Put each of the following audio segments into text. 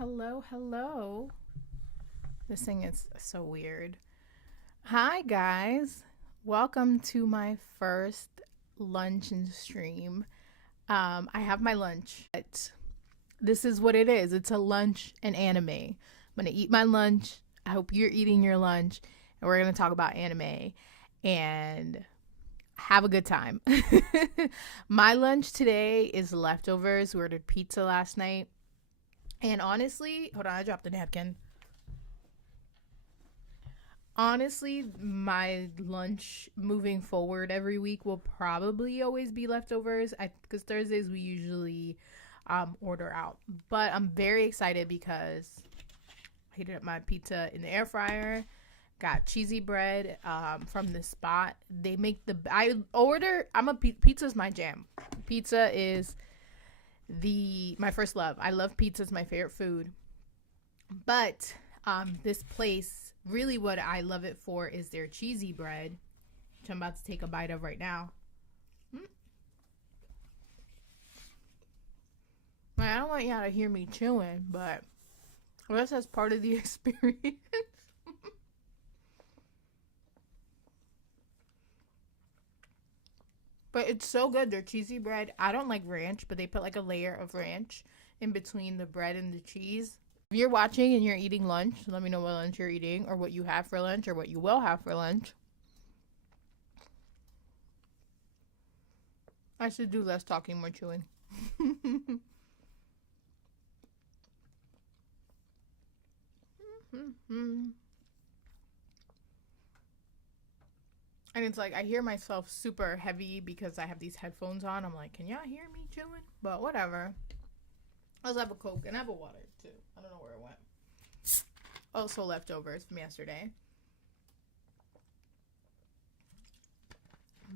Hello, hello. This thing is so weird. Hi, guys. Welcome to my first lunch and stream. I have my lunch. This is what it is. It's a lunch and anime. I'm going to eat my lunch. I hope you're eating your lunch. And we're going to talk about anime and have a good time. My lunch today is leftovers. We ordered pizza last night. And honestly, hold on, I dropped the napkin. Honestly, my lunch moving forward every week will probably always be leftovers. Because Thursdays we usually order out. But I'm very excited because I heated up my pizza in the air fryer. Got cheesy bread from this spot. They make pizza's my jam. Pizza is my first love. I love pizza. It's my favorite food. But this place, really what I love it for is their cheesy bread, which I'm about to take a bite of right now. I don't want y'all to hear me chewing, but I guess that's part of the experience. But it's so good. Their cheesy bread. I don't like ranch, but they put like a layer of ranch in between the bread and the cheese. If you're watching and you're eating lunch, let me know what lunch you're eating or what you have for lunch or what you will have for lunch. I should do less talking, more chewing. And it's like I hear myself super heavy because I have these headphones on. I'm like, can y'all hear me chewing? But whatever. I also have a Coke and I have a water too. I don't know where it went. Also leftovers from yesterday.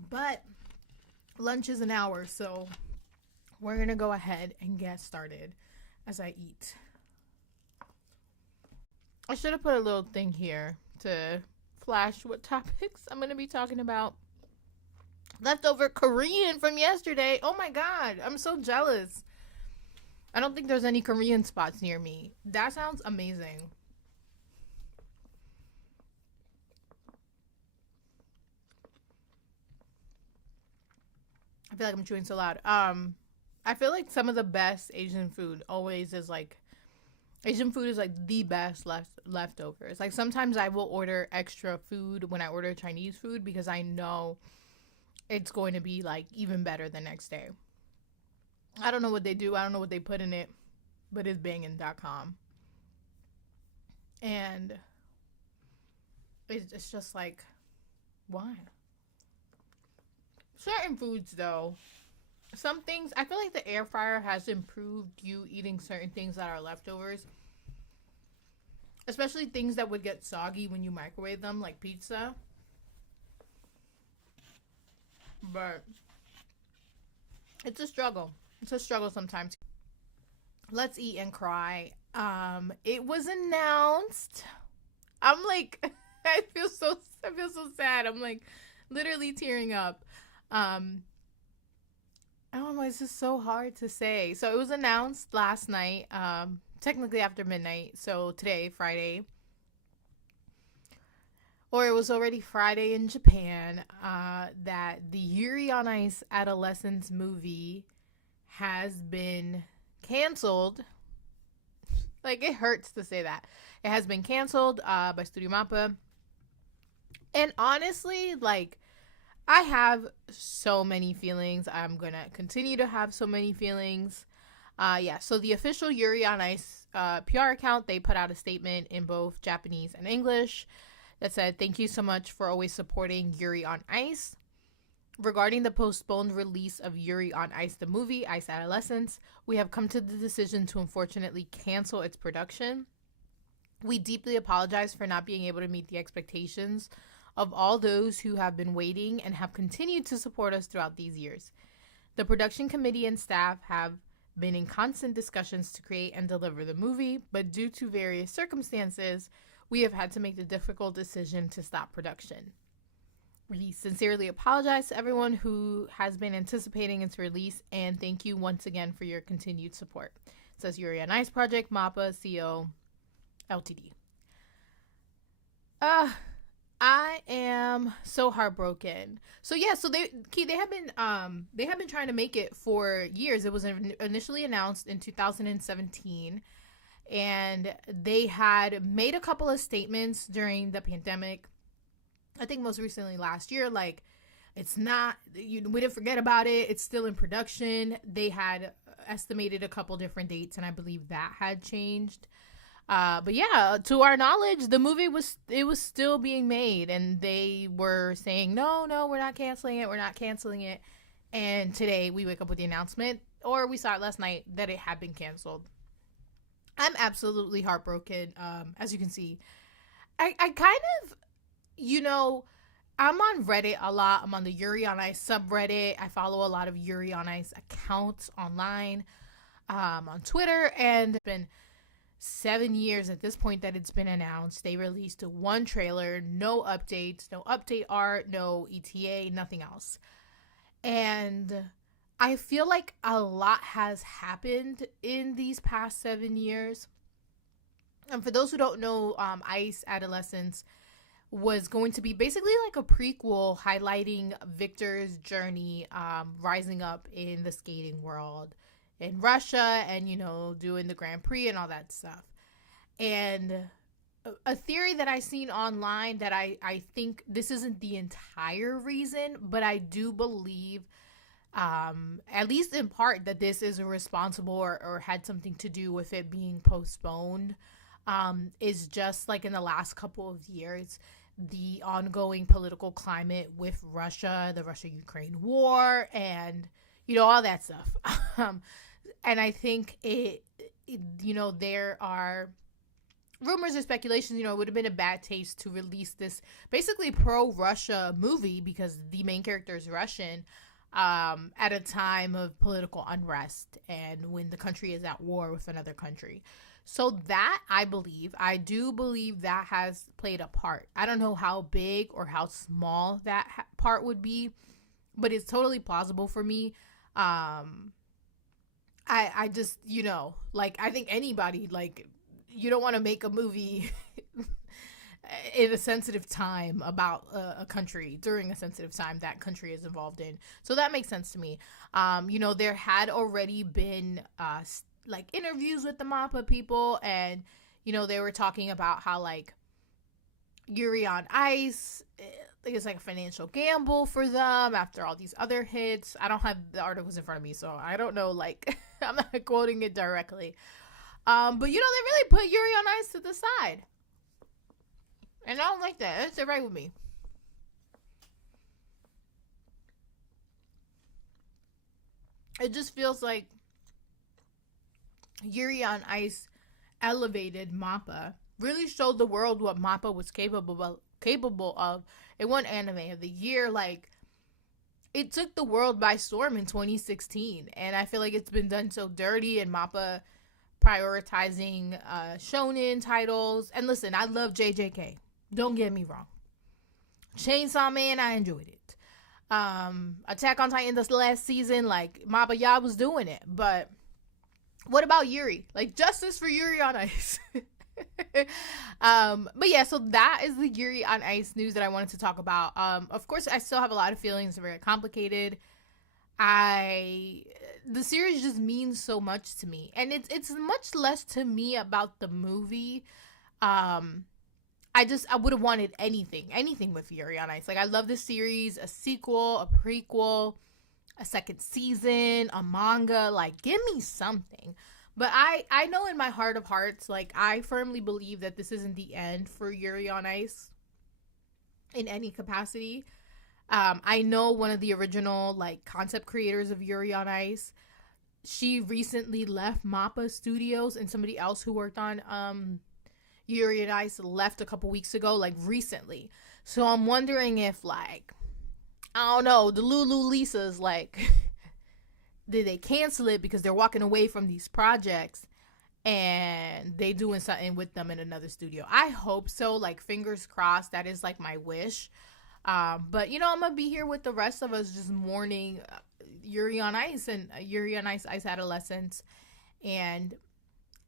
But lunch is an hour, so we're going to go ahead and get started as I eat. I should have put a little thing here to flash what topics I'm going to be talking about. Leftover Korean from yesterday. Oh my god, I'm so jealous. I don't think there's any Korean spots near me. That sounds amazing. I feel like I'm chewing so loud. I feel like some of the best Asian food always is like Asian food is like the best leftovers. Like sometimes I will order extra food when I order Chinese food because I know it's going to be like even better the next day. I don't know what they do. I don't know what they put in it, but it's banging.com. And it's just like, why? Certain foods though, some things, I feel like the air fryer has improved you eating certain things that are leftovers. Especially things that would get soggy when you microwave them, like pizza. But it's a struggle. It's a struggle sometimes. Let's eat and cry. It was announced. I'm like, I feel so sad. I'm like literally tearing up. Oh, it's just so hard to say. So it was announced last night, technically after midnight. So today, Friday, or it was already Friday in Japan, that the Yuri on Ice Adolescence movie has been canceled. Like, it hurts to say that. It has been canceled by Studio Mappa. And honestly, like, I have so many feelings. I'm going to continue to have so many feelings. So the official Yuri on Ice PR account, they put out a statement in both Japanese and English that said, "Thank you so much for always supporting Yuri on Ice. Regarding the postponed release of Yuri on Ice, the movie, Ice Adolescence, we have come to the decision to unfortunately cancel its production. We deeply apologize for not being able to meet the expectations of all those who have been waiting and have continued to support us throughout these years. The production committee and staff have been in constant discussions to create and deliver the movie, but due to various circumstances, we have had to make the difficult decision to stop production. We sincerely apologize to everyone who has been anticipating its release, and thank you once again for your continued support." It says Yuri on Ice Project, MAPPA, CO, LTD. Uh, I am so heartbroken. So yeah, so they have been trying to make it for years. It was initially announced in 2017, and they had made a couple of statements during the pandemic. I think most recently last year, like, it's not, we didn't forget about it. It's still in production. They had estimated a couple different dates, and I believe that had changed. But yeah, to our knowledge, the movie was still being made, and they were saying, no, we're not canceling it. We're not canceling it. And today we wake up with the announcement, or we saw it last night, that it had been canceled. I'm absolutely heartbroken. As you can see, I kind of, I'm on Reddit a lot. I'm on the Yuri on Ice subreddit. I follow a lot of Yuri on Ice accounts online, on Twitter, and it's been 7 years at this point that it's been announced. They released one trailer, no updates, no update art, no ETA, nothing else. And I feel like a lot has happened in these past 7 years. And for those who don't know, Ice Adolescence was going to be basically like a prequel highlighting Victor's journey, rising up in the skating world in Russia, and doing the Grand Prix and all that stuff. And a theory that I've seen online, that I think this isn't the entire reason, but I do believe, at least in part, that this is responsible or had something to do with it being postponed, is just like in the last couple of years, the ongoing political climate with Russia, the Russia-Ukraine war, and all that stuff. And I think there are rumors and speculations. It would have been a bad taste to release this basically pro-Russia movie, because the main character is Russian, at a time of political unrest and when the country is at war with another country. So that, I do believe that has played a part. I don't know how big or how small that part would be, but it's totally plausible for me. I just, I think anybody, you don't want to make a movie in a sensitive time about a country during a sensitive time that country is involved in. So that makes sense to me. There had already been, interviews with the MAPPA people, and, they were talking about how, Yuri on Ice, it's like a financial gamble for them after all these other hits. I don't have the articles in front of me, so I don't know, I'm not quoting it directly. But, they really put Yuri on Ice to the side. And I don't like that. It's right with me. It just feels like Yuri on Ice elevated MAPPA, really showed the world what MAPPA was capable of. It won Anime of the Year. It took the world by storm in 2016, and I feel like it's been done so dirty, and MAPPA prioritizing shonen titles. And listen, I love JJK. Don't get me wrong. Chainsaw Man, I enjoyed it. Attack on Titan this last season, MAPPA, y'all was doing it. But what about Yuri? Justice for Yuri on Ice. But yeah, so that is the Yuri on Ice news that I wanted to talk about. Of course, I still have a lot of feelings. Very complicated. The series just means so much to me, and it's much less to me about the movie. I would have wanted anything with Yuri on Ice. I love this series, a sequel, a prequel, a second season, a manga. Give me something. But I know in my heart of hearts, I firmly believe that this isn't the end for Yuri on Ice in any capacity. I know one of the original, concept creators of Yuri on Ice, she recently left MAPPA Studios, and somebody else who worked on Yuri on Ice left a couple weeks ago, recently. So I'm wondering if, I don't know, the Lulu Lisas, did they cancel it because they're walking away from these projects and they doing something with them in another studio? I hope so. Fingers crossed. That is my wish. But I'm gonna be here with the rest of us, just mourning Yuri on Ice and Yuri on Ice Adolescence. And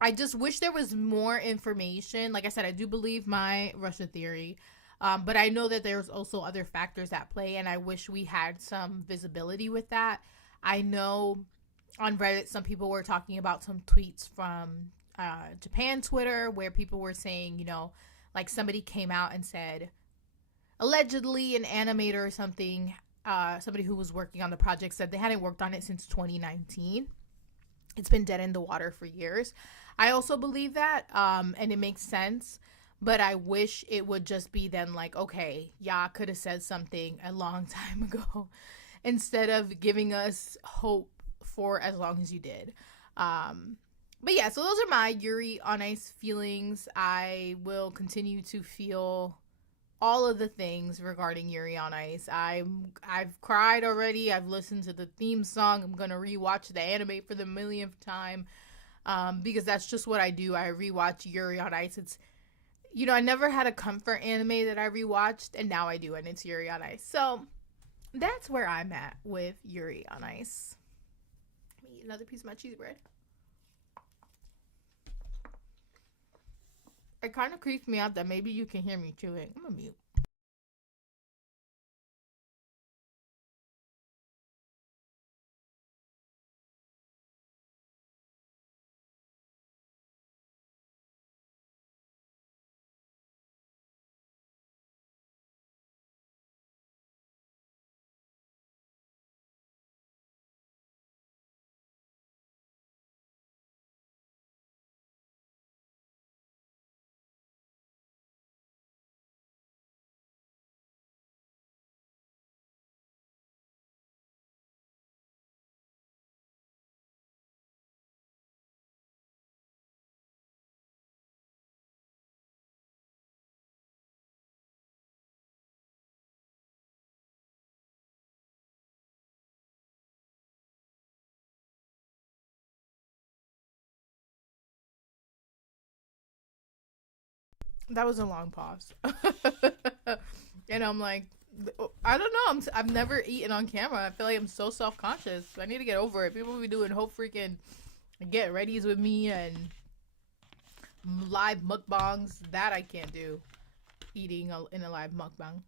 I just wish there was more information. Like I said, I do believe my Russia theory, but I know that there's also other factors at play, and I wish we had some visibility with that. I know on Reddit, some people were talking about some tweets from Japan Twitter where people were saying, like somebody came out and said, allegedly, an animator or something, somebody who was working on the project said they hadn't worked on it since 2019. It's been dead in the water for years. I also believe that, and it makes sense. But I wish it would just be then like, okay, y'all could have said something a long time ago instead of giving us hope for as long as you did. But yeah, so those are my Yuri on Ice feelings. I will continue to feel all of the things regarding Yuri on Ice. I've cried already. I've listened to the theme song. I'm gonna rewatch the anime for the millionth time, because that's just what I do. I rewatch Yuri on Ice. It's I never had a comfort anime that I rewatched, and now I do, and it's Yuri on Ice. So that's where I'm at with Yuri on Ice. Let me eat another piece of my cheese bread. It kind of creeps me out that maybe you can hear me chewing. I'm gonna mute. That was a long pause. And I'm like, I don't know. I've never eaten on camera. I feel like I'm so self conscious. I need to get over it. People be doing whole freaking get readies with me and live mukbangs. That I can't do. Eating in a live mukbang.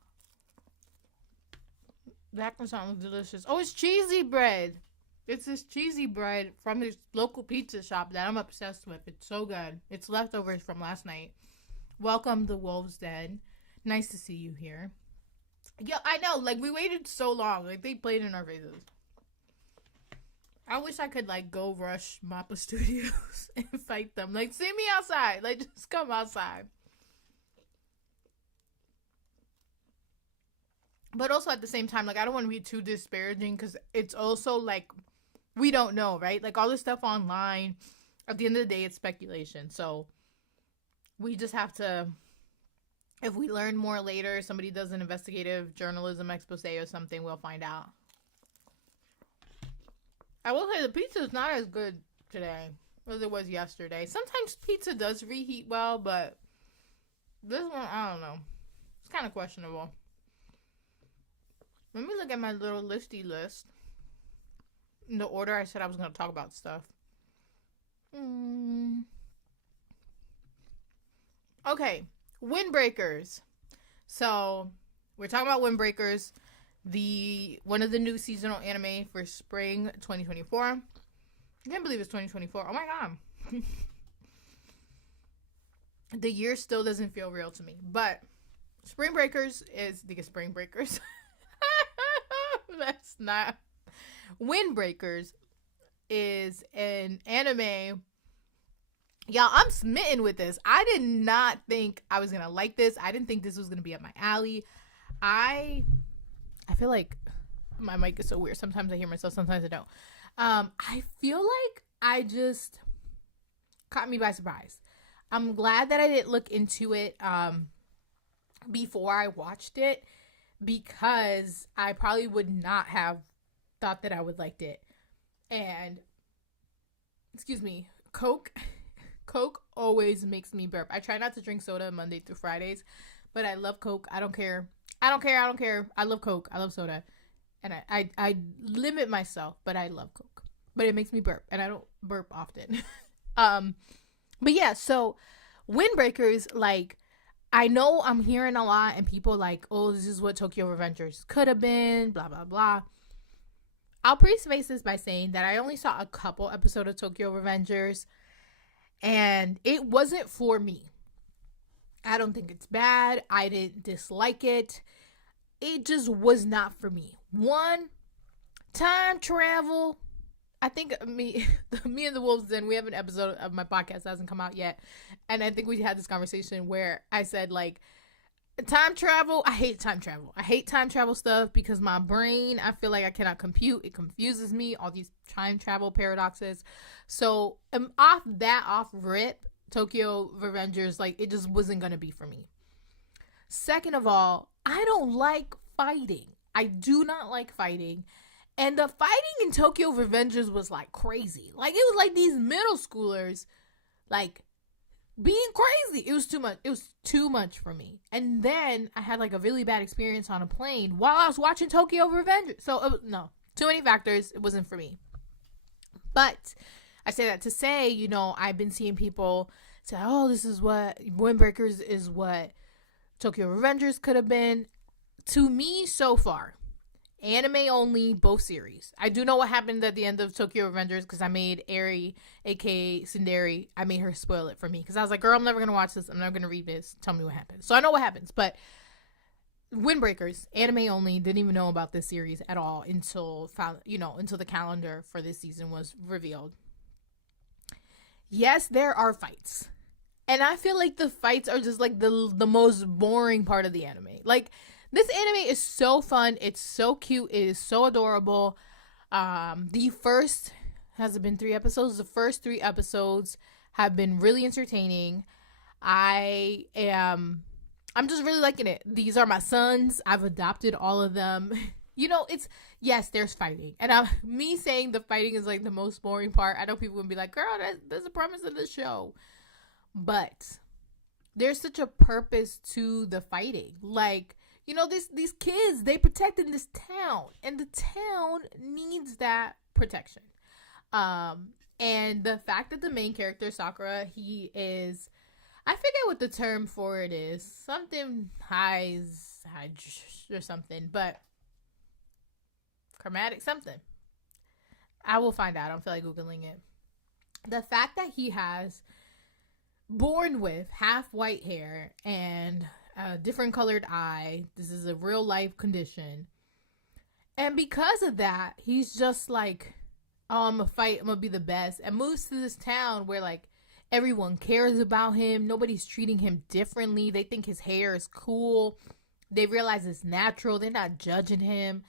That croissant looks delicious. Oh, it's cheesy bread. It's this cheesy bread from this local pizza shop that I'm obsessed with. It's so good. It's leftovers from last night. Welcome, the Wolves Den. Nice to see you here. Yeah, I know. Like, we waited so long. Like, they played in our faces. I wish I could, like, go rush Mappa Studios and fight them. Like, see me outside. Like, just come outside. But also at the same time, like, I don't want to be too disparaging because it's also, like, we don't know, right? Like, all this stuff online, at the end of the day, it's speculation. So, we just have to, if we learn more later, somebody does an investigative journalism expose or something, we'll find out. I will say the pizza is not as good today as it was yesterday. Sometimes pizza does reheat well, but this one, I don't know. It's kind of questionable. Let me look at my little listy list. In the order I said I was going to talk about stuff. Okay, Windbreakers. So, we're talking about Windbreakers, one of the new seasonal anime for spring 2024. I can't believe it's 2024. Oh my god. The year still doesn't feel real to me. But Spring Breakers is the Spring Breakers. That's not. Windbreakers is an anime. Y'all, I'm smitten with this. I did not think I was gonna like this. I didn't think this was gonna be up my alley. I feel like my mic is so weird. Sometimes I hear myself, sometimes I don't. I feel like I just caught me by surprise. I'm glad that I didn't look into it before I watched it, because I probably would not have thought that I would liked it. And excuse me, Coke always makes me burp. I try not to drink soda Monday through Fridays, but I love Coke. I don't care. I love Coke. I love soda. And I limit myself, but I love Coke. But it makes me burp, and I don't burp often. But yeah, so Windbreakers, like, I know I'm hearing a lot and people like, oh, this is what Tokyo Revengers could have been, blah, blah, blah. I'll preface this by saying that I only saw a couple episodes of Tokyo Revengers and it wasn't for me. I don't think it's bad. I didn't dislike it. It just was not for me. One, time travel. I think me and the Wolves Den, we have an episode of my podcast that hasn't come out yet. And I think we had this conversation where I said, like, time travel, I hate time travel. I hate time travel stuff because my brain, I feel like I cannot compute. It confuses me, all these time travel paradoxes. So, off rip, Tokyo Revengers, like, it just wasn't going to be for me. Second of all, I don't like fighting. I do not like fighting. And the fighting in Tokyo Revengers was like crazy. Like, it was like these middle schoolers, like, being crazy. It was too much. It was too much for me. And then I had like a really bad experience on a plane while I was watching Tokyo Revengers. So, no, too many factors. It wasn't for me. But I say that to say, you know, I've been seeing people say, oh, this is what Windbreakers is what Tokyo Revengers could have been. To me, so far, anime only, both series. I do know what happened at the end of Tokyo Revengers because I made Eri, aka Sundari, I made her spoil it for me because I was like, girl, I'm never going to watch this. I'm never going to read this. Tell me what happens. So I know what happens. But Windbreakers, anime only, didn't even know about this series at all until the calendar for this season was revealed. Yes, there are fights. And I feel like the fights are just like the most boring part of the anime. Like, this anime is so fun. It's so cute. It is so adorable. The first, has it been 3 episodes? The first 3 episodes have been really entertaining. I'm just really liking it. These are my sons. I've adopted all of them. You know, yes, there's fighting. And me saying the fighting is like the most boring part. I know people would be like, girl, that's the premise of the show. But there's such a purpose to the fighting. Like, you know, these kids, they protected this town. And the town needs that protection. And the fact that the main character, Sakura, he is, I forget what the term for it is. Something or something. But chromatic something. I will find out. I don't feel like Googling it. The fact that he has born with half white hair and a different colored eye. This is a real life condition. And because of that, he's just like, oh, I'm gonna fight. I'm gonna be the best. And moves to this town where like everyone cares about him. Nobody's treating him differently. They think his hair is cool. They realize it's natural. They're not judging him.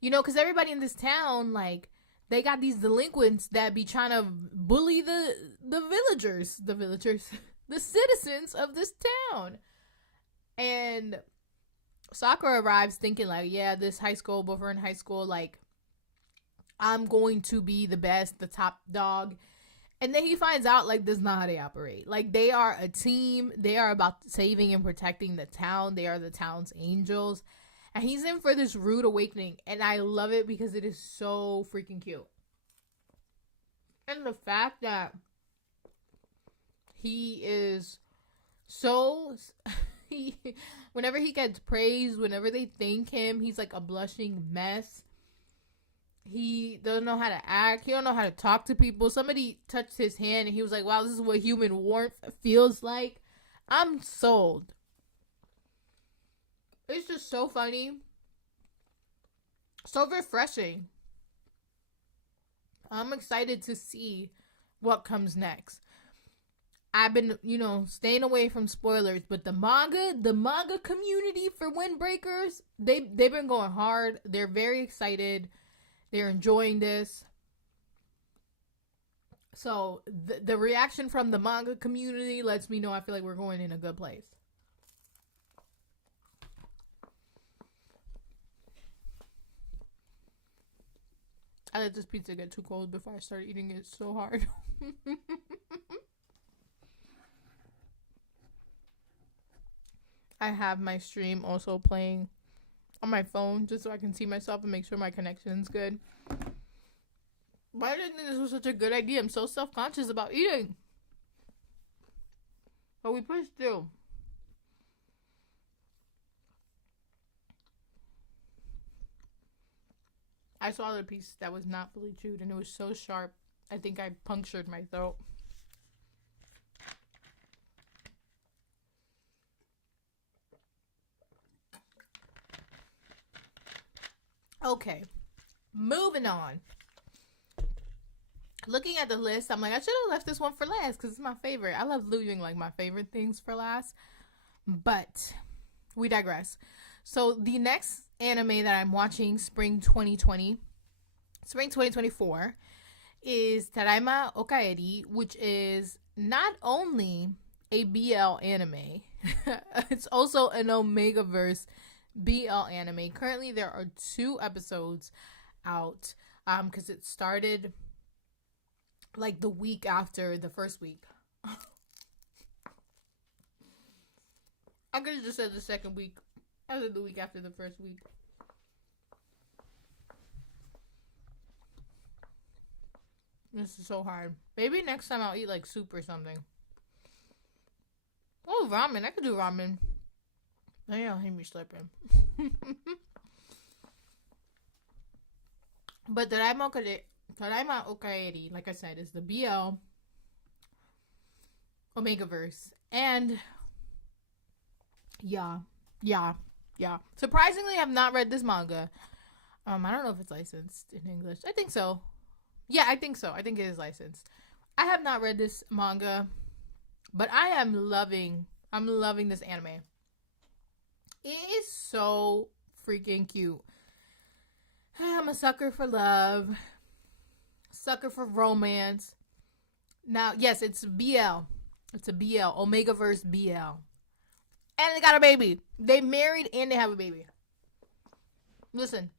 You know, because everybody in this town, like, they got these delinquents that be trying to bully the villagers, the citizens of this town. And Sakura arrives thinking like, yeah, this high school, both are in high school, like, I'm going to be the best, the top dog. And then he finds out, like, this is not how they operate. Like, they are a team. They are about saving and protecting the town. They are the town's angels. And he's in for this rude awakening. And I love it because it is so freaking cute. And the fact that he is so... whenever he gets praised, whenever they thank him, he's like a blushing mess. He doesn't know how to act. He don't know how to talk to people. Somebody touched his hand and he was like, wow, this is what human warmth feels like. I'm sold. It's just so funny. So refreshing. I'm excited to see what comes next. I've been, staying away from spoilers, but the manga community for Windbreakers, they've been going hard. They're very excited. They're enjoying this. So the reaction from the manga community lets me know I feel like we're going in a good place. I let this pizza get too cold before I start eating it so hard. I have my stream also playing on my phone just so I can see myself and make sure my connection's good. Why didn't this was such a good idea? I'm so self-conscious about eating. But we pushed through. I saw the piece that was not fully chewed, and it was so sharp. I think I punctured my throat. Okay, moving on. Looking at the list, I'm like, I should have left this one for last because it's my favorite. I love leaving like my favorite things for last. But we digress. So the next anime that I'm watching spring 2024 is Tadaima Okaeri, which is not only a BL anime, it's also an Omegaverse BL anime. Currently there are 2 episodes out because it started like the week after the first week. I could have just said the second week. I said the week after the first week. This is so hard. Maybe next time I'll eat like soup or something. Oh, ramen. I could do ramen. They don't hear me slipping. But Tadaima Okaeri, like I said, is the BL Omegaverse. And yeah. Surprisingly, I've not read this manga. I don't know if it's licensed in English. I think so. Yeah, I think so. I think it is licensed. I have not read this manga, but I'm loving this anime. It is so freaking cute. I'm a sucker for love. Sucker for romance. Now, yes, it's BL. It's a BL. Omegaverse BL. And they got a baby. They married and they have a baby. Listen,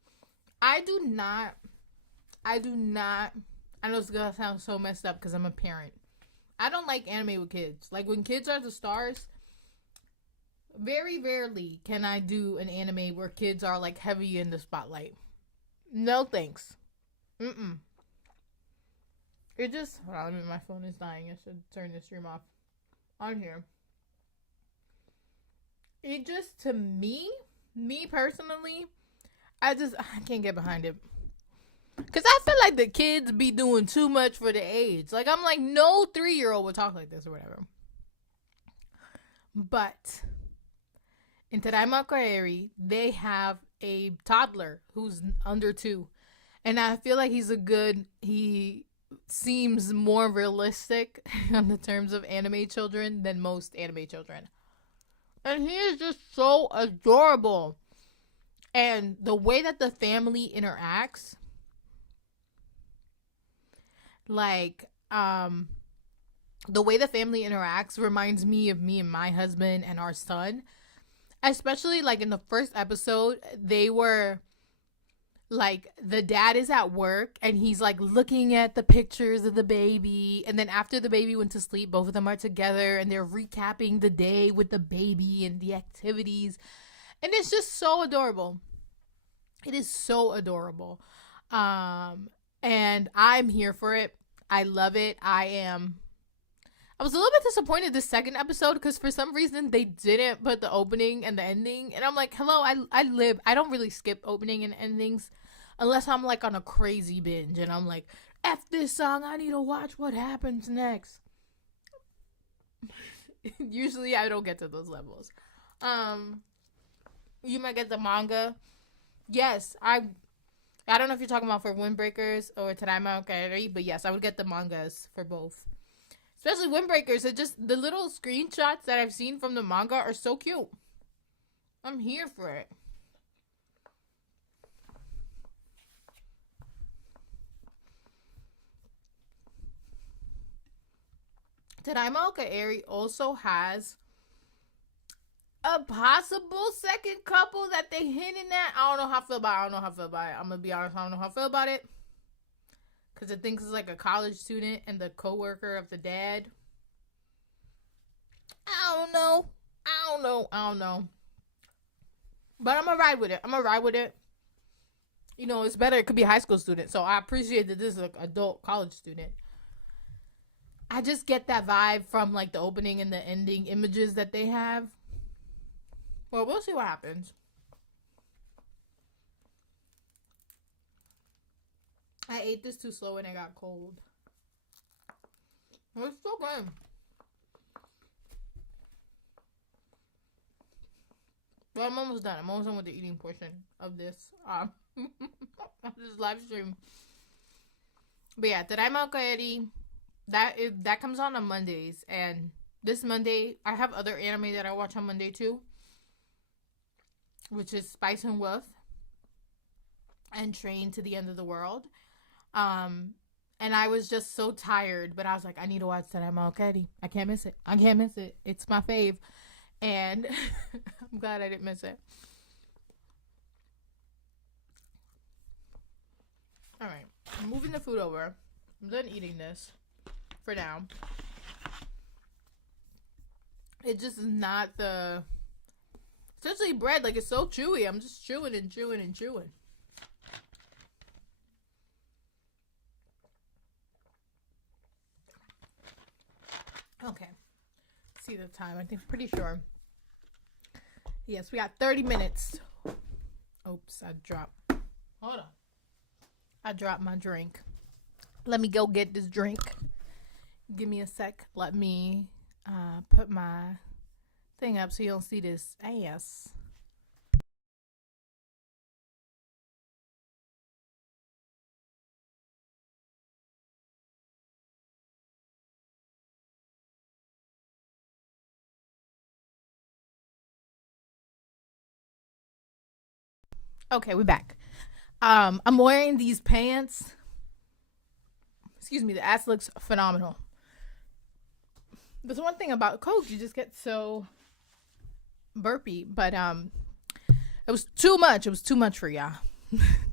I know it's gonna sound so messed up because I'm a parent. I don't like anime with kids. Like when kids are the stars, very rarely can I do an anime where kids are like heavy in the spotlight. No thanks. It just, hold on, my phone is dying. I should turn the stream off on here. It just, to me personally, I can't get behind it. Because I feel like the kids be doing too much for the age. Like, I'm like, no 3-year-old would talk like this or whatever. But in Tadaima Okaeri, they have a toddler who's under 2. And I feel like he seems more realistic on the terms of anime children than most anime children. And he is just so adorable. And the way that the family interacts, like, the way the family interacts reminds me of me and my husband and our son. Especially, like, in the first episode, they were, like, the dad is at work, and he's, like, looking at the pictures of the baby, and then after the baby went to sleep, both of them are together, and they're recapping the day with the baby and the activities, and it's just so adorable. It is so adorable. And I'm here for it. I love it. I was a little bit disappointed this second episode because for some reason they didn't put the opening and the ending. And I'm like, hello, I don't really skip opening and endings unless I'm like on a crazy binge. And I'm like, F this song, I need to watch what happens next. Usually I don't get to those levels. You might get the manga. Yes, I don't know if you're talking about for Windbreakers or Tadaima Okaeri, but yes, I would get the mangas for both. Especially Windbreakers. It just, the little screenshots that I've seen from the manga are so cute. I'm here for it. Tadaima Okaeri also has a possible second couple that they hinting at. I don't know how I feel about it. I'm gonna be honest, I don't know how I feel about it. Because it thinks it's like a college student and the coworker of the dad. I don't know. But I'm gonna ride with it. You know, it's better. It could be a high school student. So I appreciate that this is an adult college student. I just get that vibe from like the opening and the ending images that they have. Well, we'll see what happens. I ate this too slow and it got cold. It's still good. Well, I'm almost done. I'm almost done with the eating portion of this this live stream. But yeah, Tadaima Kaeri, that comes on Mondays, and this Monday I have other anime that I watch on Monday too, which is Spice and Wolf and Train to the End of the World. And I was just so tired, but I was like, I need to watch Tadaima Kaeri. I can't miss it. I can't miss it. It's my fave. And I'm glad I didn't miss it. Alright. I'm moving the food over. I'm done eating this for now. It just is not the... Especially bread. Like, it's so chewy. I'm just chewing and chewing and chewing. Okay. See the time. I think pretty sure. Yes, we got 30 minutes. Oops, I dropped. Hold on. I dropped my drink. Let me go get this drink. Give me a sec. Let me put my thing up so you don't see this ass. Okay, we're back. I'm wearing these pants. Excuse me, the ass looks phenomenal. There's one thing about Coke, you just get so burpy, but it was too much. It was too much for y'all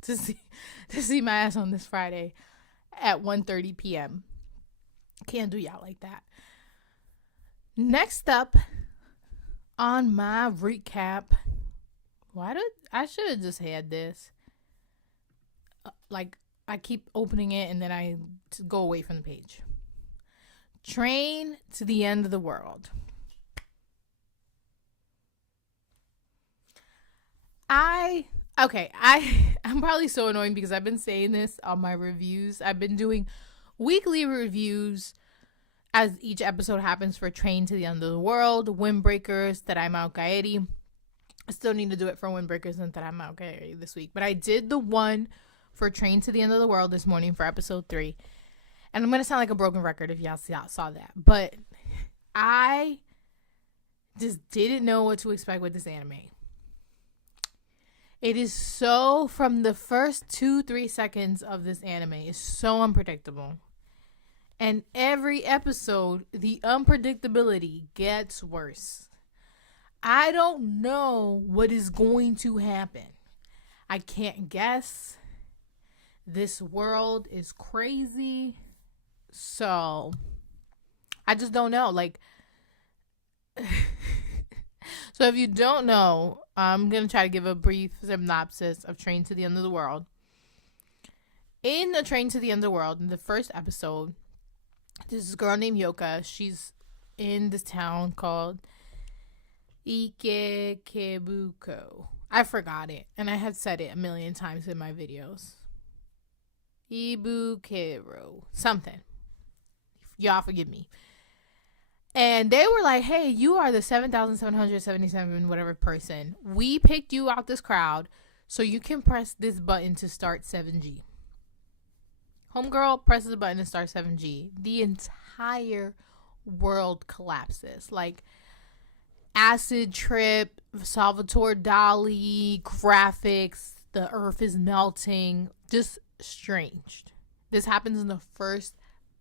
to see my ass on this Friday at 1:30 p.m. Can't do y'all like that. Next up on my recap, I should have just had this. Like, I keep opening it and then I go away from the page. Train to the End of the World. I'm probably so annoying because I've been saying this on my reviews. I've been doing weekly reviews as each episode happens for Train to the End of the World, Windbreakers, Tadaima Kaeri. I still need to do it for Windbreakers and Tadaima Kaeri this week. But I did the one for Train to the End of the World this morning for episode 3. And I'm going to sound like a broken record if y'all saw that. But I just didn't know what to expect with this anime. It is so, from the first 2-3 seconds of this anime, is so unpredictable. And every episode, the unpredictability gets worse. I don't know what is going to happen. I can't guess. This world is crazy. So, I just don't know. Like, so if you don't know, I'm going to try to give a brief synopsis of Train to the End of the World. In the Train to the End of the World, in the first episode, this girl named Yoka, she's in this town called Ikekebuko. I forgot it, and I have said it a million times in my videos. Ibukero. Something. Y'all forgive me. And they were like, hey, you are the 7,777 whatever person. We picked you out this crowd so you can press this button to start 7G. Homegirl presses the button to start 7G. The entire world collapses. Like, acid trip, Salvatore Dali, graphics, the earth is melting. Just strange. This happens in the first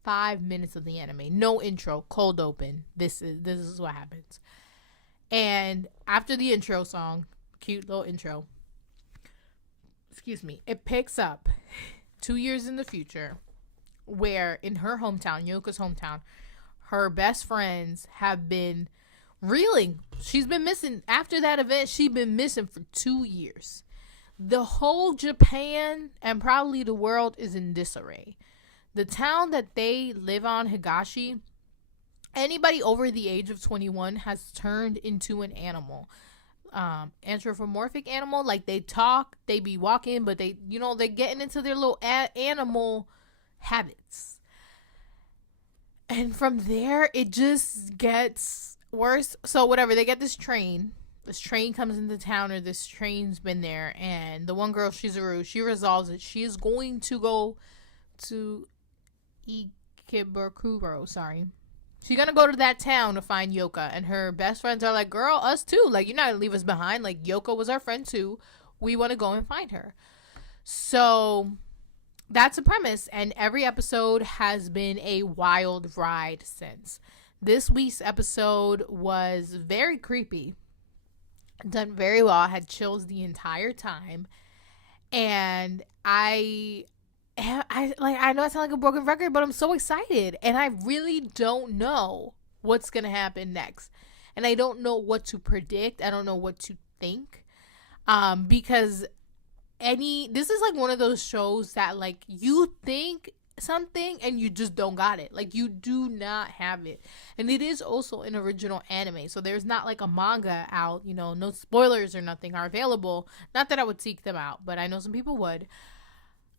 5 minutes of the anime. No intro, cold open. This is what happens. And after the intro song, cute little intro, it picks up 2 years in the future, where in her hometown, Yoko's hometown, her best friends have been reeling. She's been missing. After that event, she's been missing for 2 years. The whole Japan and probably the world is in disarray. The town that they live on, Higashi, anybody over the age of 21 has turned into an animal. Anthropomorphic animal. Like, they talk, they be walking, but they, they're getting into their little animal habits. And from there, it just gets worse. So whatever, they get this train. This train comes into town, or this train's been there, and the one girl, Shizuru, she resolves it. She is going to go to Ikebukuro, sorry. She's gonna go to that town to find Yoka, and her best friends are like, girl, us too. Like, you're not gonna leave us behind. Like, Yoka was our friend too. We want to go and find her. So that's the premise, and every episode has been a wild ride since. This week's episode was very creepy. Done very well. I had chills the entire time. And I know I sound like a broken record, but I'm so excited. And I really don't know what's going to happen next. And I don't know what to predict. I don't know what to think. Because this is like one of those shows that, like, you think something and you just don't got it. Like, you do not have it. And it is also an original anime, so there's not like a manga out. No spoilers or nothing are available. Not that I would seek them out, but I know some people would.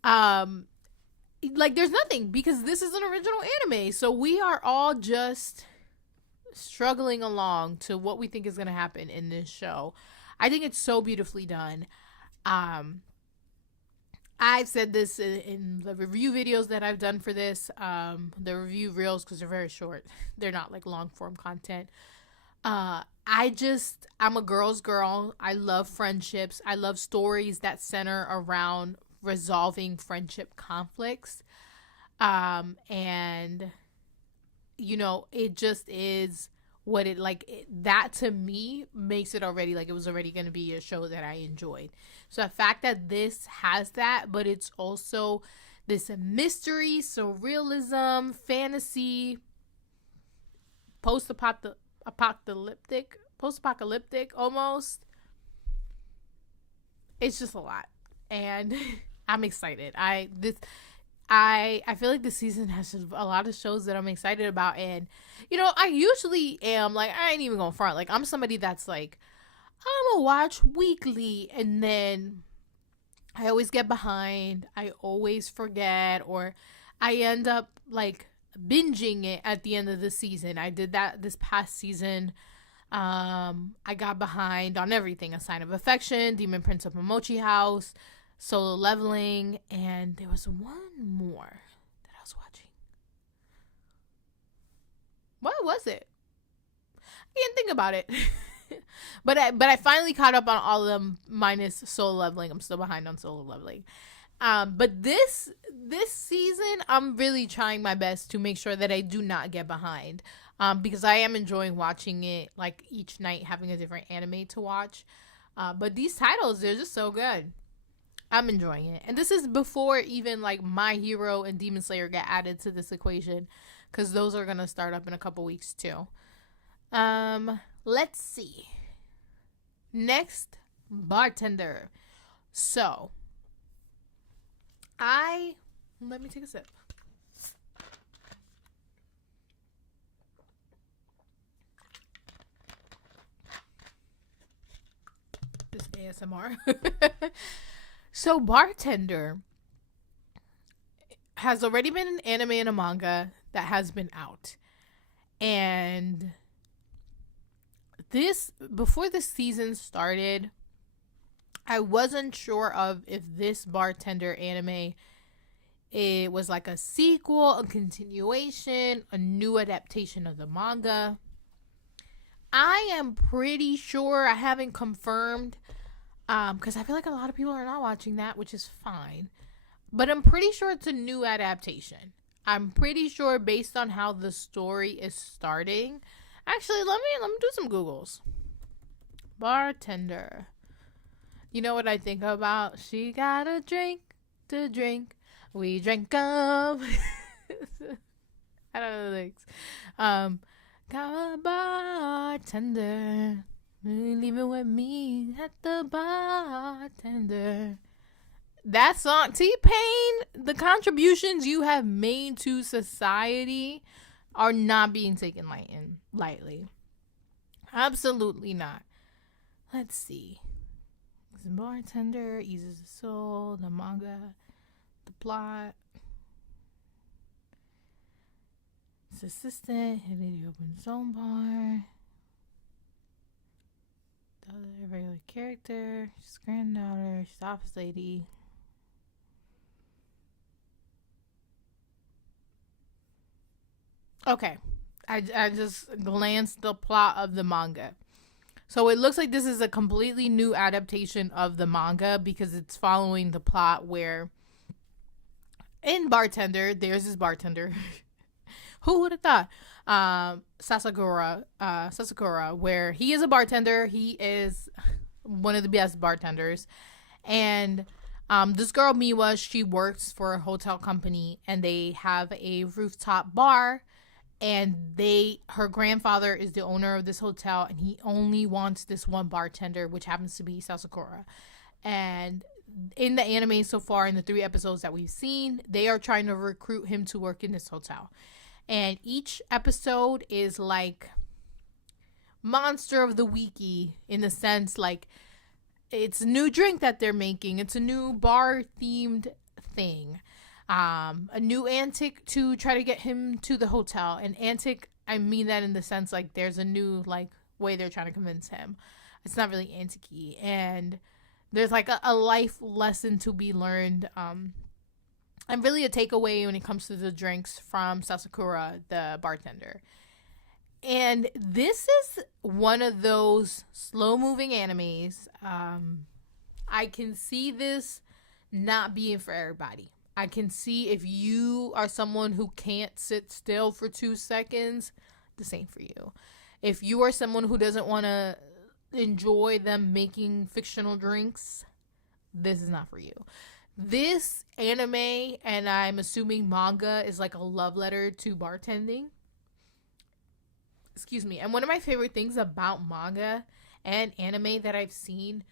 Like, there's nothing, because this is an original anime, so we are all just struggling along to what we think is going to happen in this show. I think it's so beautifully done. I've said this in the review videos that I've done for this, the review reels, because they're very short. They're not like long form content. I'm a girl's girl. I love friendships. I love stories that center around resolving friendship conflicts. And it just is what that to me makes it already, like, it was already going to be a show that I enjoyed. So the fact that this has that, but it's also this mystery, surrealism, fantasy, post-apocalyptic almost. It's just a lot. And I'm excited. I feel like this season has just a lot of shows that I'm excited about. And, I usually am, like, I ain't even gonna front. Like, I'm somebody that's like, I'm gonna watch weekly, and then I always get behind. I always forget, or I end up, like, binging it at the end of the season. I did that this past season. I got behind on everything. A Sign of Affection, Demon Prince of Momochi House, Solo Leveling, and there was one more that I was watching. What was it? I didn't think about it. but I finally caught up on all of them minus Solo Leveling. I'm still behind on Solo Leveling. But this season, I'm really trying my best to make sure that I do not get behind. Because I am enjoying watching it, like, each night, having a different anime to watch. But these titles, they're just so good. I'm enjoying it. And this is before even, like, My Hero and Demon Slayer get added to this equation, because those are going to start up in a couple weeks too. Let's see. Next, Bartender. So, let me take a sip. This ASMR. So, Bartender has already been an anime and a manga that has been out. And before the season started, I wasn't sure of if this Bartender anime, it was like a sequel, a continuation, a new adaptation of the manga. I am pretty sure, I haven't confirmed, because I feel like a lot of people are not watching that, which is fine. But I'm pretty sure it's a new adaptation. I'm pretty sure, based on how the story is starting. Actually, let me do some Googles. Bartender. You know what I think about? She got a drink to drink. We drank up. I don't know the lyrics. Got a bartender. Leave it with me at the bartender. that song, T-Pain, the contributions you have made to society are not being taken lightly. Absolutely not. Let's see. The bartender eases the soul, the manga, the plot. His assistant, he opens his own bar. The other regular character, she's granddaughter, she's office lady. Okay, I just glanced the plot of the manga. So it looks like this is a completely new adaptation of the manga because it's following the plot where in Bartender, there's this bartender. Who would have thought? Sasakura, where he is a bartender. He is one of the best bartenders. And this girl, Miwa, she works for a hotel company and they have a rooftop bar. And her grandfather is the owner of this hotel, and he only wants this one bartender, which happens to be Sasakura. And in the anime so far, in the 3 episodes that we've seen, they are trying to recruit him to work in this hotel. And each episode is like monster of the weeky, in the sense like it's a new drink that they're making. It's a new bar themed thing. A new antic to try to get him to the hotel. And antic, I mean that in the sense like there's a new like way they're trying to convince him. It's not really antique-y. And there's like a life lesson to be learned. And really a takeaway when it comes to the drinks from Sasakura, the bartender. And this is one of those slow-moving animes. I can see this not being for everybody. I can see if you are someone who can't sit still for 2 seconds, this ain't for you. If you are someone who doesn't want to enjoy them making fictional drinks, this is not for you. This anime, and I'm assuming manga, is like a love letter to bartending. Excuse me. And one of my favorite things about manga and anime that I've seen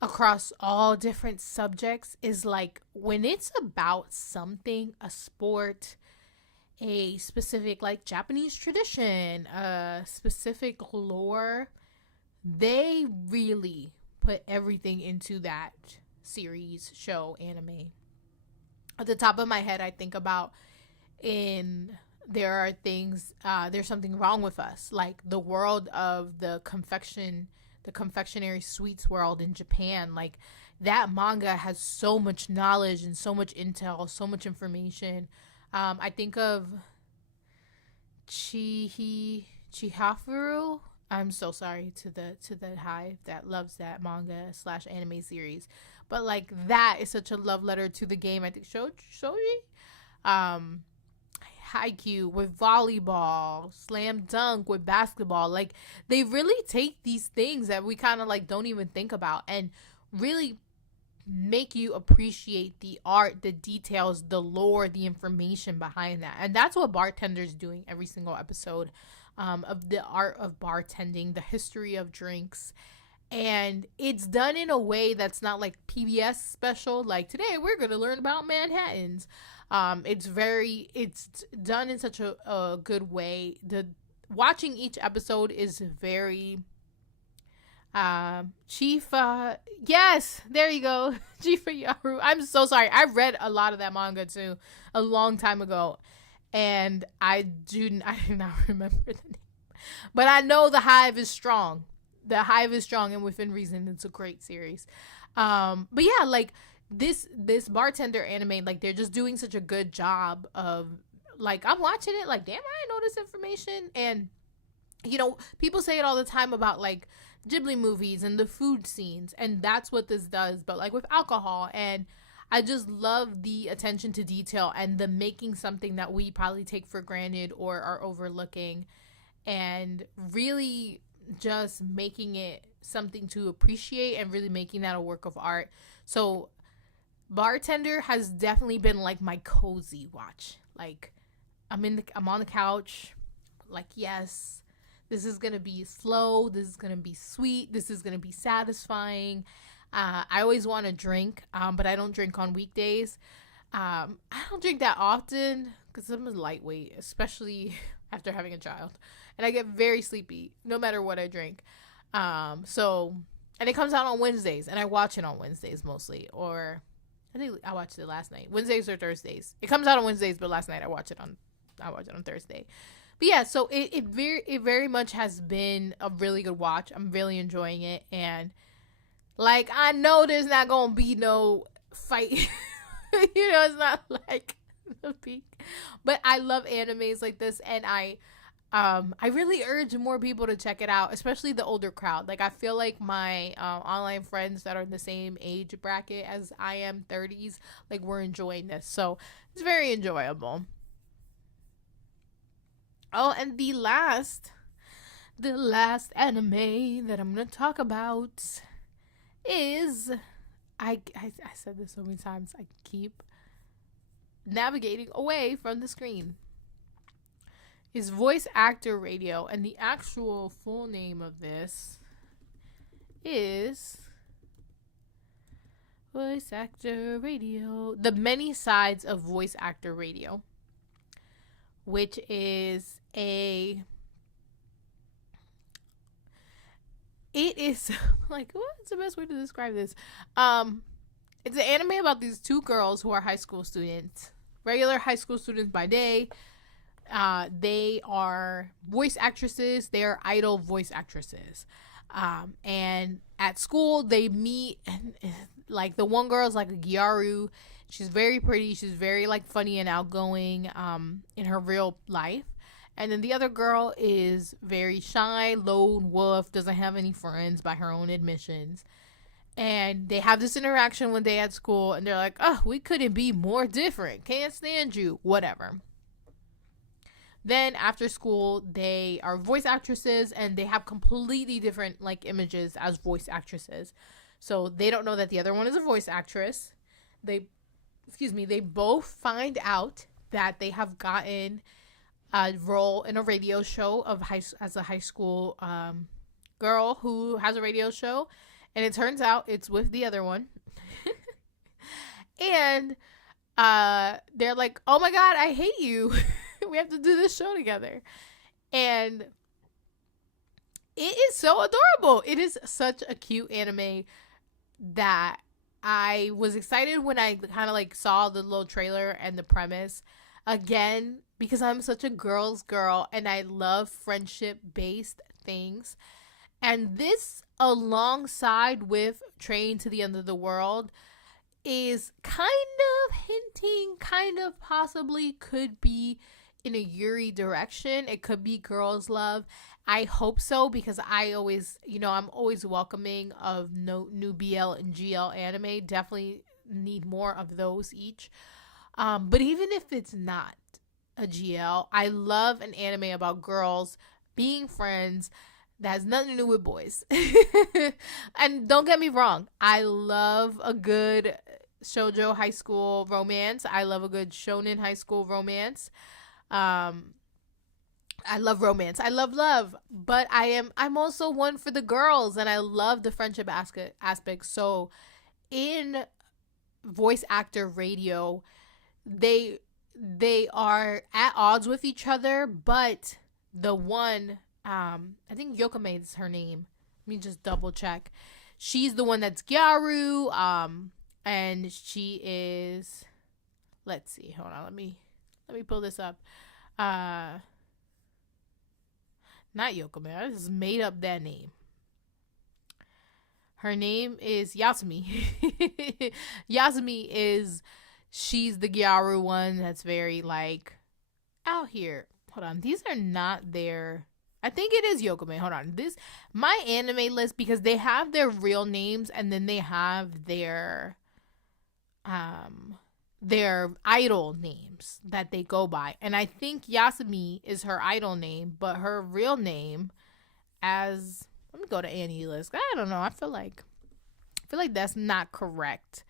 across all different subjects is like when it's about something, a sport, a specific like Japanese tradition, a specific lore, they really put everything into that series, show, anime. At the top of my head, I think about there are things, there's something wrong with us, like the world of the confectionery sweets world in Japan. Like that manga has so much knowledge and so much intel, so much information. I think of Chihafuru. I'm so sorry to the hive that loves that manga / anime series, but like that is such a love letter to the game. I think Shoji, Haikyuu with volleyball, slam dunk with basketball. Like they really take these things that we kind of like don't even think about and really make you appreciate the art, the details, the lore, the information behind that. And that's what Bartender's doing every single episode, of the art of bartending, the history of drinks. And it's done in a way that's not like PBS special, like today we're going to learn about Manhattans. It's done in such a good way. Watching each episode is very Chifa. Yes, there you go. Chifa Yaru. I'm so sorry. I read a lot of that manga too a long time ago, and I do not remember the name. But I know the Hive is strong. The Hive is strong, and within reason, it's a great series. But yeah, like this bartender anime, like they're just doing such a good job of like I'm watching it like, damn, I didn't know this information. And you know, people say it all the time about like Ghibli movies and the food scenes, and that's what this does, but like with alcohol. And I just love the attention to detail and the making something that we probably take for granted or are overlooking, and really just making it something to appreciate and really making that a work of art. So Bartender has definitely been like my cozy watch. Like I'm on the couch, like, yes, this is gonna be slow, this is gonna be sweet, this is gonna be satisfying. I always want to drink, but I don't drink on weekdays. I don't drink that often because I'm a lightweight, especially after having a child, and I get very sleepy no matter what I drink. So, and it comes out on Wednesdays, and I watch it on Wednesdays mostly, or I think I watched it last night, Wednesdays or Thursdays. It comes out on Wednesdays, but last night I watched it on Thursday. But yeah, so it very much has been a really good watch. I'm really enjoying it, and like I know there's not gonna be no fight. It's not like the peak. But I love animes like this, and I really urge more people to check it out, especially the older crowd. Like I feel like my online friends that are in the same age bracket as I am, 30s, like we're enjoying this. So it's very enjoyable. Oh, and the last anime that I'm gonna talk about is I said this so many times. I keep navigating away from the screen. Is Voice Actor Radio, and the actual full name of this is Voice Actor Radio: The Many Sides of Voice Actor Radio, which is it is like, what's the best way to describe this? It's an anime about these two girls who are high school students, regular high school students by day. They are voice actresses. They are idol voice actresses. And at school they meet, and like the one girl is like a Gyaru. She's very pretty. She's very like funny and outgoing in her real life. And then the other girl is very shy, lone wolf, doesn't have any friends by her own admissions. And they have this interaction one day at school, and they're like, oh, we couldn't be more different. Can't stand you. Whatever. Then after school, they are voice actresses, and they have completely different like images as voice actresses. So they don't know that the other one is a voice actress. They both find out that they have gotten a role in a radio show as a high school girl who has a radio show, and it turns out it's with the other one. And they're like, oh my god, I hate you. We have to do this show together. And it is so adorable. It is such a cute anime that I was excited when I kind of like saw the little trailer and the premise. Again, because I'm such a girl's girl and I love friendship based things. And this, alongside with Train to the End of the World, is kind of hinting, kind of possibly could be in a Yuri direction. It could be girls' love. I hope so, because I always, I'm always welcoming of new BL and GL anime. Definitely need more of those each. But even if it's not a GL, I love an anime about girls being friends that has nothing to do with boys. And don't get me wrong, I love a good shoujo high school romance. I love a good shonen high school romance. I love romance. I love love. But I'm also one for the girls, and I love the friendship aspect. So in Voice Actor Radio, they are at odds with each other, but the one, I think Yokame is her name. Let me just double check. She's the one that's Gyaru, and she is, let's see, hold on, let me pull this up. Not Yokame, I just made up that name. Her name is Yasumi. Yasumi she's the Gyaru one that's very like out here. Hold on, these are not their, I think it is Yokame. Hold on, my anime list, because they have their real names and then they have their idol names that they go by. And I think Yasumi is her idol name, but her real name let me go to Annie list. I don't know. I feel like that's not correct.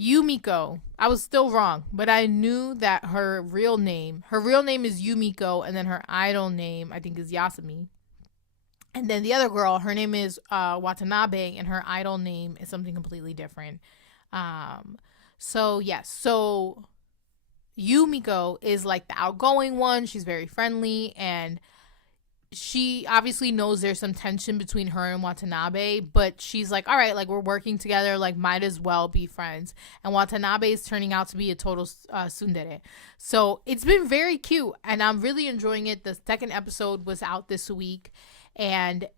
Yumiko. I was still wrong, but I knew that her real name is Yumiko, and then her idol name, I think, is Yasumi. And then the other girl, her name is Watanabe, and her idol name is something completely different. So yes, so Yumiko is like the outgoing one. She's very friendly, and she obviously knows there's some tension between her and Watanabe, but she's like, all right, like we're working together, like might as well be friends. And Watanabe is turning out to be a total tsundere. So it's been very cute, and I'm really enjoying it. The second episode was out this week, and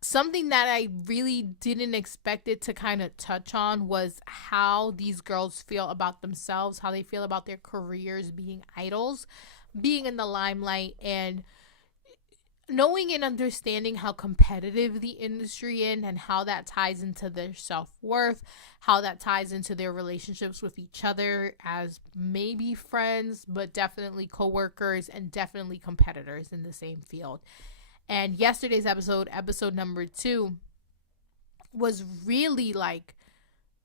something that I really didn't expect it to kind of touch on was how these girls feel about themselves, how they feel about their careers being idols, being in the limelight, and knowing and understanding how competitive the industry is and how that ties into their self-worth, how that ties into their relationships with each other as maybe friends, but definitely co-workers and definitely competitors in the same field. And yesterday's episode number 2, was really like,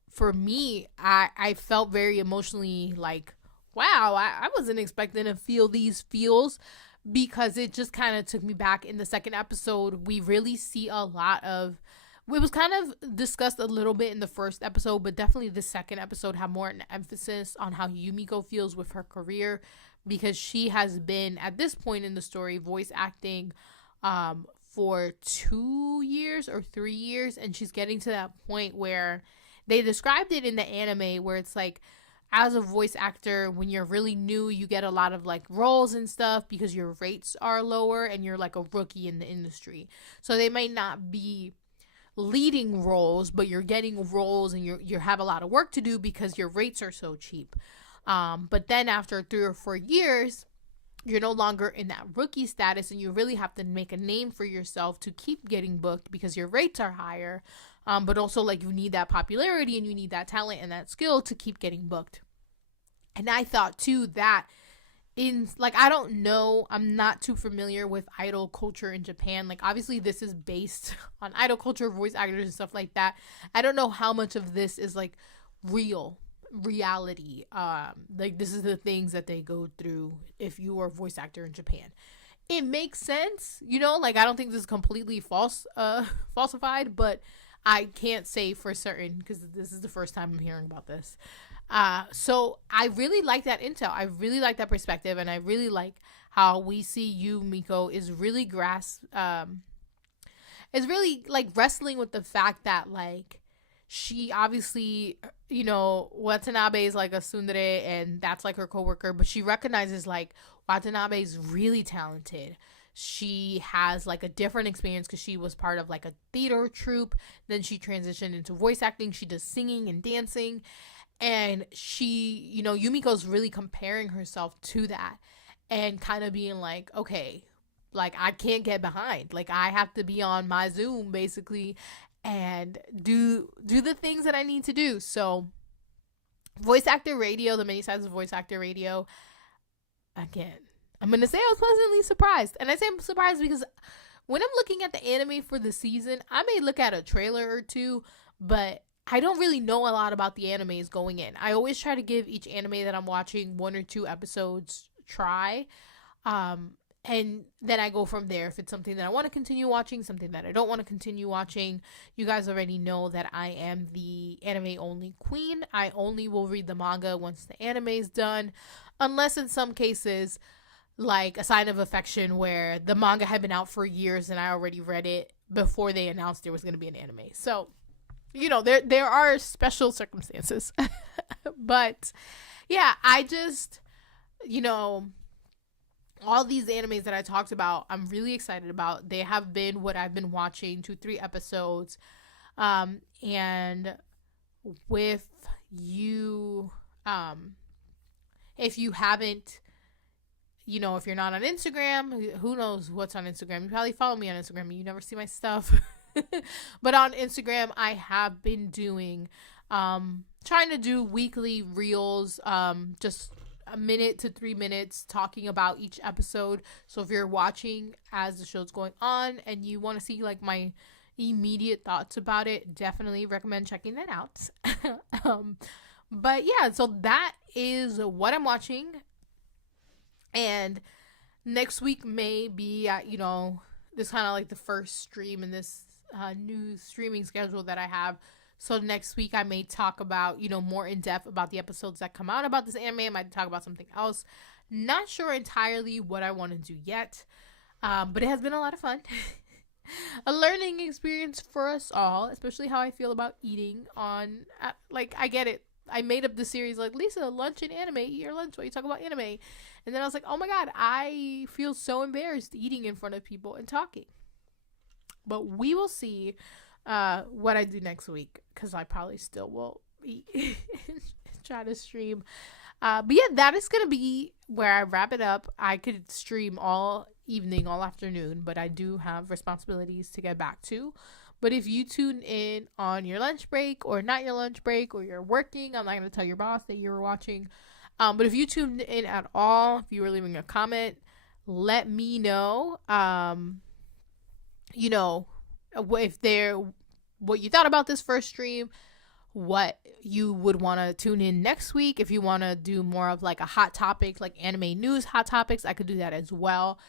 for me, I felt very emotionally like, wow, I wasn't expecting to feel these feels, because it just kind of took me back. In the second episode, we really see a lot of, it was kind of discussed a little bit in the first episode, but definitely the second episode had more an emphasis on how Yumiko feels with her career, because she has been, at this point in the story, voice acting for 2 years or 3 years, and she's getting to that point where they described it in the anime where it's like, as a voice actor, when you're really new, you get a lot of like roles and stuff because your rates are lower and you're like a rookie in the industry. So they might not be leading roles, but you're getting roles and you have a lot of work to do because your rates are so cheap. But then after 3 or 4 years, you're no longer in that rookie status, and you really have to make a name for yourself to keep getting booked because your rates are higher. But also, like, you need that popularity and you need that talent and that skill to keep getting booked. And I thought, too, that in, like, I don't know, I'm not too familiar with idol culture in Japan. Like, obviously, this is based on idol culture, voice actors and stuff like that. I don't know how much of this is, like, reality. Like, this is the things that they go through if you are a voice actor in Japan. It makes sense, you know, like, I don't think this is completely falsified, but I can't say for certain because this is the first time I'm hearing about this. So I really like that intel. I really like that perspective, and I really like how we see Yumiko is really is really like wrestling with the fact that, like, she obviously, you know, Watanabe is like a tsundere and that's like her coworker, but she recognizes like Watanabe is really talented. She has like a different experience because she was part of like a theater troupe. Then she transitioned into voice acting. She does singing and dancing. And she, you know, Yumiko's really comparing herself to that and kind of being like, okay, like I can't get behind. Like I have to be on my Zoom basically and do the things that I need to do. So voice actor radio, the many sides of voice actor radio, again, I'm going to say I was pleasantly surprised. And I say I'm surprised because when I'm looking at the anime for the season, I may look at a trailer or two, but I don't really know a lot about the animes going in. I always try to give each anime that I'm watching 1 or 2 episodes try. And then I go from there. If it's something that I want to continue watching, something that I don't want to continue watching. You guys already know that I am the anime only queen. I only will read the manga once the anime is done. Unless in some cases, like A Sign of Affection, where the manga had been out for years and I already read it before they announced there was going to be an anime. So, you know, there are special circumstances. But, yeah, I just, you know, all these animes that I talked about, I'm really excited about. They have been what I've been watching, 2-3 episodes. And with you, if you haven't, you know, if you're not on Instagram, who knows what's on Instagram? You probably follow me on Instagram and you never see my stuff. But on Instagram, I have been doing, trying to do weekly reels, just a minute to 3 minutes talking about each episode. So if you're watching as the show's going on and you want to see like my immediate thoughts about it, definitely recommend checking that out. But yeah, so that is what I'm watching. And next week may be, you know, this kind of like the first stream in this new streaming schedule that I have. So next week I may talk about, more in depth about the episodes that come out about this anime. I might talk about something else. Not sure entirely what I want to do yet, but it has been a lot of fun. A learning experience for us all, especially how I feel about eating on, I get it. I made up the series like, Lisa, lunch and anime, eat your lunch while you talk about anime. And then I was like, oh my God, I feel so embarrassed eating in front of people and talking. But we will see what I do next week, because I probably still will eat and try to stream. But yeah, that is going to be where I wrap it up. I could stream all evening, all afternoon, but I do have responsibilities to get back to. But if you tune in on your lunch break or not your lunch break, or you're working, I'm not going to tell your boss that you were watching. But if you tuned in at all, if you were leaving a comment, let me know, what you thought about this first stream, what you would want to tune in next week. If you want to do more of like a hot topic, like anime news hot topics, I could do that as well.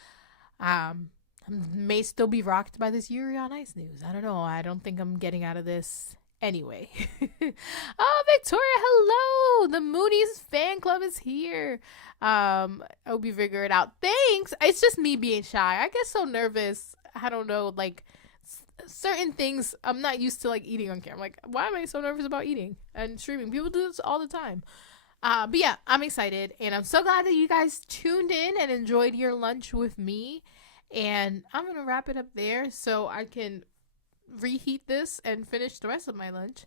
May still be rocked by this Yuri on Ice news. I don't know. I don't think I'm getting out of this anyway. Oh, Victoria, hello. The Moonies fan club is here. I hope you figure it out. Thanks. It's just me being shy. I get so nervous. I don't know, like certain things I'm not used to, like eating on camera. Like, why am I so nervous about eating and streaming? People do this all the time. But yeah, I'm excited, and I'm so glad that you guys tuned in and enjoyed your lunch with me. And I'm going to wrap it up there so I can reheat this and finish the rest of my lunch.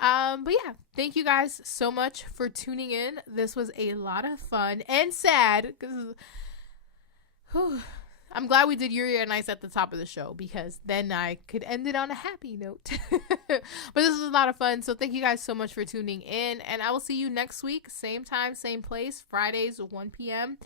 But yeah, thank you guys so much for tuning in. This was a lot of fun and sad, because I'm glad we did Yuri on Ice at the top of the show, because then I could end it on a happy note. But this was a lot of fun. So thank you guys so much for tuning in, and I will see you next week. Same time, same place, Fridays, 1 p.m.